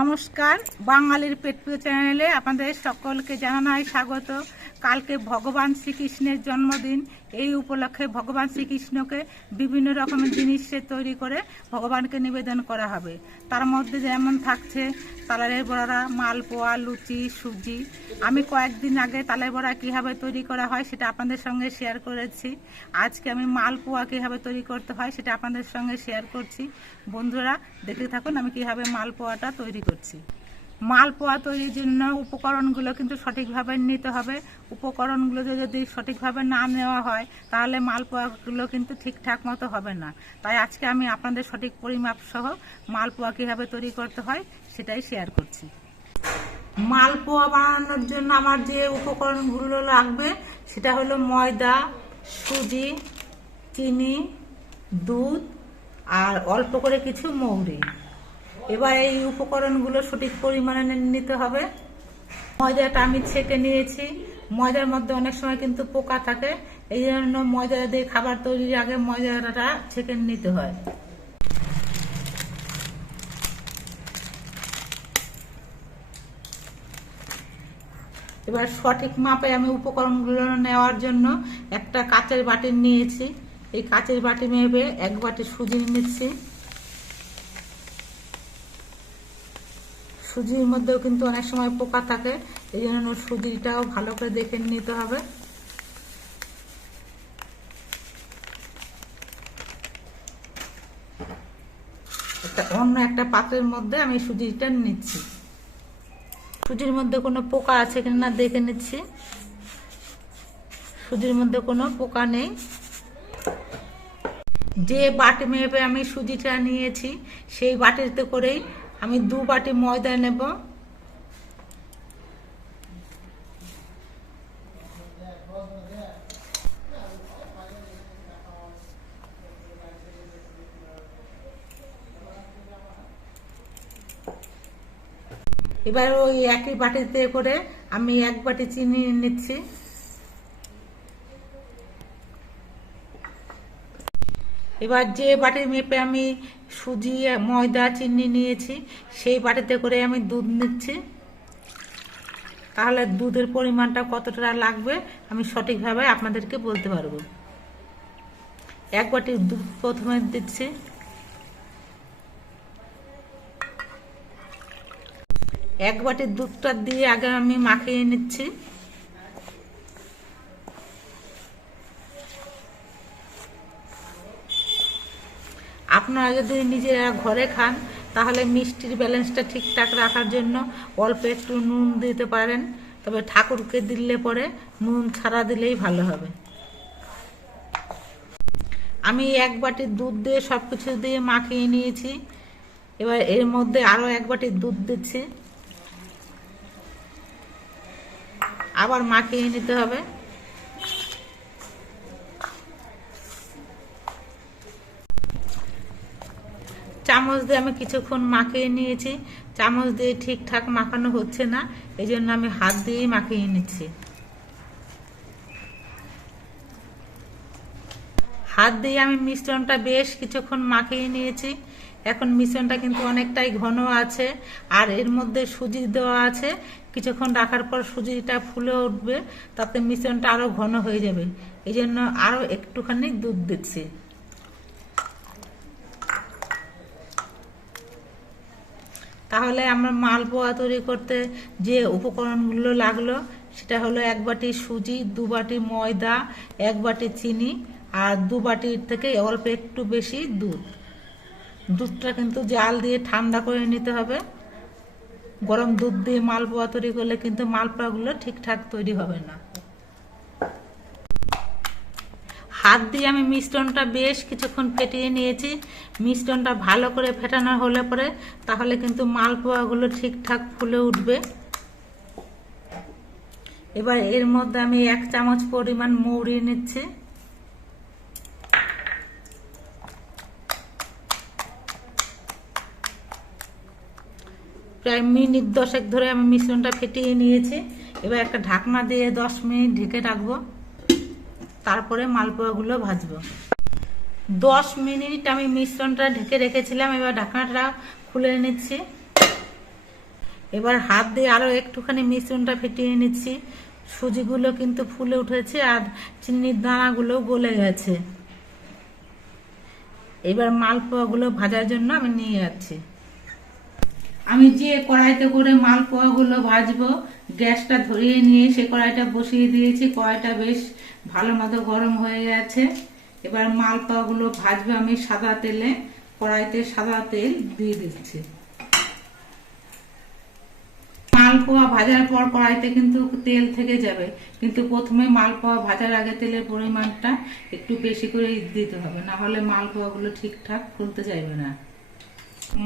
নমস্কার। বাঙালির পেটপুজো চ্যানেলে আপনাদের সকলকে জানানো হয় স্বাগত। কালকে ভগবান শ্রীকৃষ্ণের জন্মদিন। এই উপলক্ষে ভগবান শ্রীকৃষ্ণকে বিভিন্ন রকমের জিনিসে তৈরি করে ভগবানকে নিবেদন করা হবে। তার মধ্যে যেমন থাকছে তালের বড়া মালপোয়া, লুচি, সুজি। আমি কয়েকদিন আগে তালের বড়া কীভাবে তৈরি করা হয় সেটা আপনাদের সঙ্গে শেয়ার করেছি। আজকে আমি মালপোয়া কীভাবে তৈরি করতে হয় সেটা আপনাদের সঙ্গে শেয়ার করছি। বন্ধুরা, দেখতে থাকুন আমি কীভাবে মালপোয়াটা তৈরি করছি। মালপোয়া তৈরির জন্য উপকরণগুলো কিন্তু সঠিকভাবে নিতে হবে। উপকরণগুলো যদি সঠিকভাবে না নেওয়া হয়, তাহলে মালপোয়াগুলো কিন্তু ঠিকঠাক মতো হবে না। তাই আজকে আমি আপনাদের সঠিক পরিমাপ সহ মালপোয়া কীভাবে তৈরি করতে হয়, সেটাই শেয়ার করছি। মালপোয়া বানানোর জন্য আমার যে উপকরণগুলো লাগবে, সেটা হলো ময়দা, সুজি, চিনি, দুধ আর অল্প করে কিছু মৌরি। এবার এই উপকরণগুলো সঠিক পরিমাণে নিতে হবে। ময়দাটা আমি ছেঁকে নিয়েছি। ময়দার মধ্যে অনেক সময় কিন্তু পোকা থাকে। এই জন্য ময়দা দিয়ে খাবার তৈরির আগে ময়দাটা ছেঁকে নিতে হয়। এবার সঠিক মাপে আমি উপকরণগুলো নেওয়ার জন্য একটা কাচের বাটি নিয়েছি। এই কাচের বাটি মেপে এক বাটি সুজি নিচ্ছি। সুজির মধ্যেও কিন্তু অনেক সময় পোকা থাকে, এই জন্য সুজিটাও ভালো করে দেখে নিতে হবে। অন্য একটা পাত্রের মধ্যে আমি সুজিটা নিচ্ছি। সুজির মধ্যে কোনো পোকা আছে কিনা দেখে নিচ্ছি। সুজির মধ্যে কোনো পোকা নেই। যে বাটি মেপে আমি সুজিটা নিয়েছি, সেই বাটিতে করেই আমি দু বাটি ময়দা নেব। এবার ওই একই বাটিতে করে আমি এক বাটি চিনি নিচ্ছি। এবার যে বাটির মেপে আমি সুজি, ময়দা, চিনি নিয়েছি, সেই বাটিতে করে আমি দুধ নিচ্ছি। তাহলে দুধের পরিমাণটা কতটা লাগবে আমি সঠিকভাবে আপনাদেরকে বলতে পারব। এক বাটি দুধ প্রথমে দিচ্ছি। এক বাটি দুধটা দিয়ে আগে আমি মাখিয়ে নিচ্ছি। আপনারা যদি নিজেরা ঘরে খান, তাহলে মিষ্টির ব্যালেন্সটা ঠিকঠাক রাখার জন্য অল্প একটু নুন দিতে পারেন। তবে ঠাকুরকে দিলে পরে নুন ছাড়া দিলেই ভালো হবে। আমি এক বাটি দুধ দিয়ে সব কিছু দিয়ে মাখিয়ে নিয়েছি। এবার এর মধ্যে আরও এক বাটি দুধ দিচ্ছি। আবার মাখিয়ে নিতে হবে। চামচ দিয়ে আমি কিছুক্ষণ মাখিয়ে নিয়েছি। চামচ দিয়ে ঠিকঠাক মাখানো হচ্ছে না এই জন্য আমি হাত দিয়েই মাখিয়ে নিচ্ছি। হাত দিয়ে আমি মিশ্রণটা বেশ কিছুক্ষণ মাখিয়ে নিয়েছি। এখন মিশ্রণটা কিন্তু অনেকটাই ঘন আছে, আর এর মধ্যে সুজি দেওয়া আছে। কিছুক্ষণ রাখার পর সুজিটা ফুলে উঠবে, তাতে মিশ্রণটা আরও ঘন হয়ে যাবে। এই জন্য আরও একটুখানি দুধ দিচ্ছি। তাহলে আমার মালপোয়া তৈরি করতে যে উপকরণগুলো লাগল, সেটা হলো এক বাটি সুজি, দু বাটি ময়দা, এক বাটি চিনি আর দু বাটির থেকে অল্প একটু বেশি দুধ। দুধটা কিন্তু জাল দিয়ে ঠান্ডা করে নিতে হবে। গরম দুধ দিয়ে মালপোয়া তৈরি করলে কিন্তু মালপোয়াগুলো ঠিকঠাক তৈরি হবে না। হাত দিয়ে আমি মিশ্রণটা বেশ কিছুক্ষণ ফেটিয়ে নিয়েছি। মিশ্রণটা ভালো করে ফেটানো হলে পরে তাহলে কিন্তু মালপোয়াগুলো ঠিকঠাক ফুলে উঠবে। এবার এর মধ্যে আমি এক চামচ পরিমাণ মৌরি নিচ্ছি। প্রায় মিনিট দশেক ধরে আমি মিশ্রণটা ফেটিয়ে নিয়েছি। এবার একটা ঢাকনা দিয়ে দশ মিনিট ঢেকে রাখব। তারপরে মালপোয়াগুলো ভাজবো। দশ মিনিট আমি মিশ্রণটা ঢেকে রেখেছিলাম, এবার ঢাকনাটা খুলে নিচ্ছি। এবার হাত দিয়ে আরও একটুখানি মিশ্রণটা ফেটিয়ে নিচ্ছি। সুজিগুলো কিন্তু ফুলে উঠেছে আর চিনির দানাগুলো গলে গেছে। এবার মালপোয়াগুলো ভাজার জন্য আমি নিয়ে যাচ্ছি। আমি যে কড়াইতে করে মালপোয়াগুলো ভাজবো, গ্যাসটা ধরিয়ে নিয়ে সে কড়াইটা বসিয়ে দিয়েছি। কড়াইটা বেশ ভালো মতো গরম হয়ে গেছে। এবার মালপোয়াগুলো ভাজবো আমি সাদা তেলে। কড়াইতে সাদা তেল দিয়ে দিচ্ছি। মালপোয়া ভাজার পর কড়াইতে কিন্তু তেল থেকে যাবে। কিন্তু প্রথমে মালপোয়া ভাজার আগে তেলের পরিমাণটা একটু বেশি করে দিতে হবে। না হলে মালপোয়াগুলো ঠিকঠাক ফুলতে চাইবে না।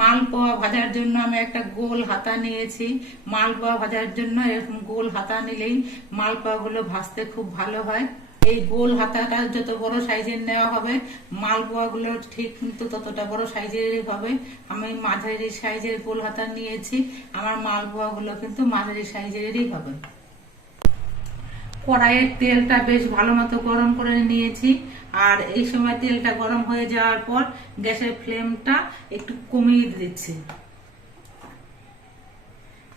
মালপোয়া ভাজার জন্য আমি একটা গোল হাতা নিয়েছি। মালপোয়া ভাজার জন্য এরকম গোল হাতা নিলেই মালপোয়াগুলো ভাজতে খুব ভালো হয়। এই গোল হাতাটা যত বড় সাইজের নেওয়া হবে মালপোয়াগুলো ঠিক কিন্তু ততটা বড় সাইজেরই হবে। আমি মাঝারি সাইজের গোল হাতা নিয়েছি, আমার মালপোয়াগুলো কিন্তু মাঝারি সাইজেরই হবে। কড়াইয়ের তেলটা বেশ ভালো মতো গরম করে নিয়েছি। আর এই সময় তেলটা গরম হয়ে যাওয়ার পর গ্যাসের ফ্লেমটা একটু কমিয়ে দিচ্ছি।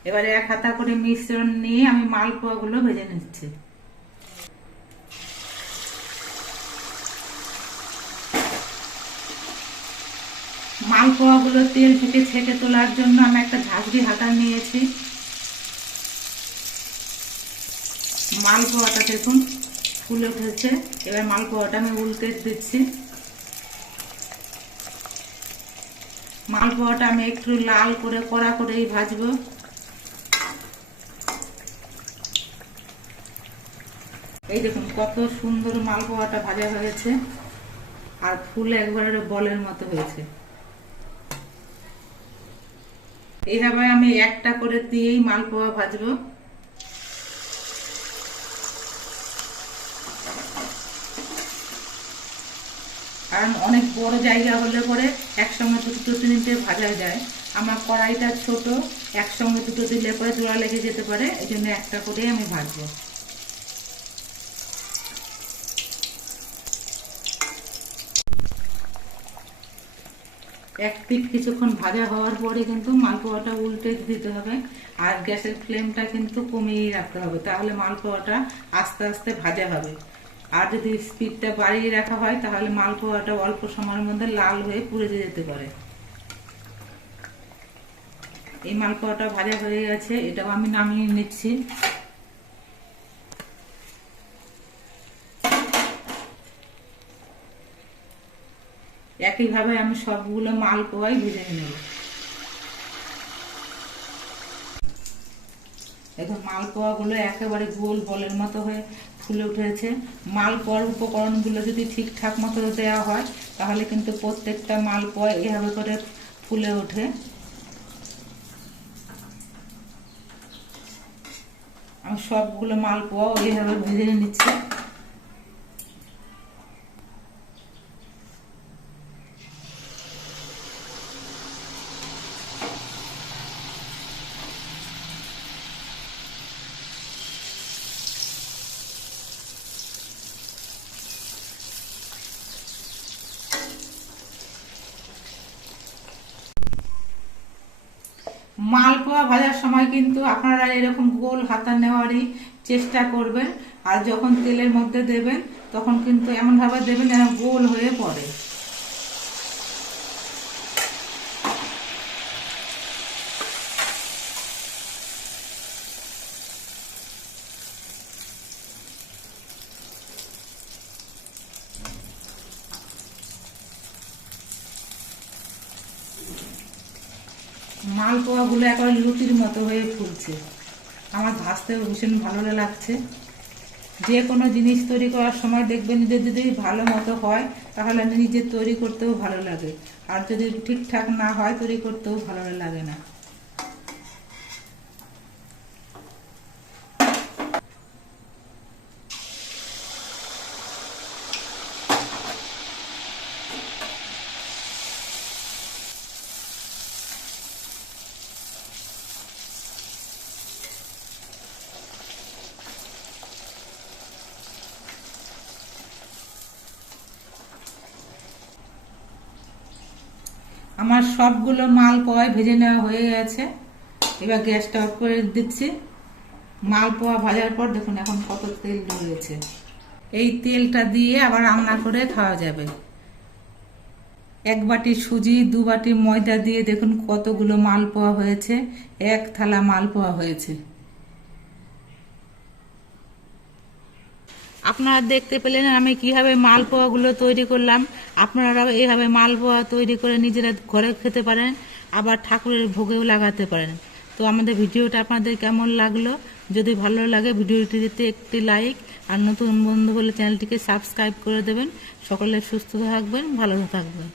এবারে এক হাতা করে মিশ্রণ নিয়ে আমি মালপোয়াগুলো ভেজে নিচ্ছি। মালপোয়াগুলো তেল থেকে ছেঁকে তোলার জন্য আমি একটা ঝাঁঝরি হাতা নিয়েছি। মালপোয়াটা দেখুন, ফুলে উঠেছে। এবার মালপোয়াটা আমি উল্টে দিচ্ছি। মালপোয়াটা আমি একটু লাল করে, কড়া করেই ভাজবো। এই দেখুন, কত সুন্দর মালপোয়াটা ভাজা হয়েছে। আর ফুলে একবারে বলের মতো হয়েছে। এইভাবে আমি একটা করে দিয়েই মালপোয়া ভাজবো। কারণ অনেক বড় জায়গা হলে পরে একসঙ্গে দুটো দুটো তিনটে ভাজা যায় আমার কড়াইটা ছোট, একসঙ্গে দুটো দিলে পরে জোড়া লেগে যেতে পারে এই জন্য একটা করেই আমি ভাজবো। এক পিঠ কিছুক্ষণ ভাজা হওয়ার পরে কিন্তু মালপোয়াটা উল্টে দিতে হবে, আর গ্যাসের ফ্লেমটা কিন্তু কমিয়ে রাখতে হবে, তাহলে মালপোয়াটা আস্তে আস্তে ভাজা হবে। আর যদি স্পিডটা বাড়িয়ে রাখা হয়, তাহলে মালপোয়াটা অল্প সময়ের মধ্যে লাল হয়ে পুড়ে যেতে পারে। এই মালপোয়াটা ভাজা হয়ে গেছে, এটাও আমি নামিয়ে নিচ্ছি। একইভাবে আমি সবগুলো মালপোয়াই ভেজে নেব। এখন মালপোয়াগুলো একেবারে গোল বলের মতো হয়ে ফুলে উঠেছে। মালপোয়ার উপকরণগুলো যদি ঠিকঠাক মতো দেওয়া হয়, তাহলে কিন্তু প্রত্যেকটা মালপোয়া এভাবে করে ফুলে ওঠে। আমি সবগুলো মালপোয়া এইভাবে ভেজে নিচ্ছি। মালপোয়া ভাজার সময় কিন্তু আপনারা এরকম গোল হাতা নেওয়ারই চেষ্টা করবেন। আর যখন তেলের মধ্যে দেবেন, তখন কিন্তু এমনভাবে দেবেন যেন গোল হয়ে পড়ে। মালপোয়াগুলো একবার লুটির মতো হয়ে ফুলছে। আমার ভাজতেও ভীষণ ভালো লাগছে। যে কোনো জিনিস তৈরি করার সময় দেখবেন যে যদি ভালো মতো হয়, তাহলে নিজে তৈরি করতেও ভালো লাগে। আর যদি ঠিকঠাক না হয়, তৈরি করতেও ভালো লাগে না আমার সবগুলো মাল পোয়ায় ভেজে নেওয়া হয়ে গেছে। এবার গ্যাসটা অফ করে দিচ্ছি। মালপোয়া ভাজার পর দেখুন এখন কত তেল রয়েছে এই তেলটা দিয়ে আবার রান্না করে খাওয়া যাবে। এক বাটি সুজি, দু বাটি ময়দা দিয়ে দেখুন কতগুলো মালপোয়া হয়েছে। এক থালা মালপোয়া হয়েছে। আপনারা দেখতে পেলেন আমি কীভাবে মালপোয়াগুলো তৈরি করলাম। আপনারাও এইভাবে মালপোয়া তৈরি করে নিজেরা ঘরে খেতে পারেন, আবার ঠাকুরের ভোগেও লাগাতে পারেন। তো আমাদের ভিডিওটা আপনাদের কেমন লাগল? যদি ভালো লাগে ভিডিওটিতে একটি লাইক আর নতুন বন্ধু হলে চ্যানেলটিকে সাবস্ক্রাইব করে দেবেন। সকলে সুস্থ থাকবেন, ভালো থাকবেন।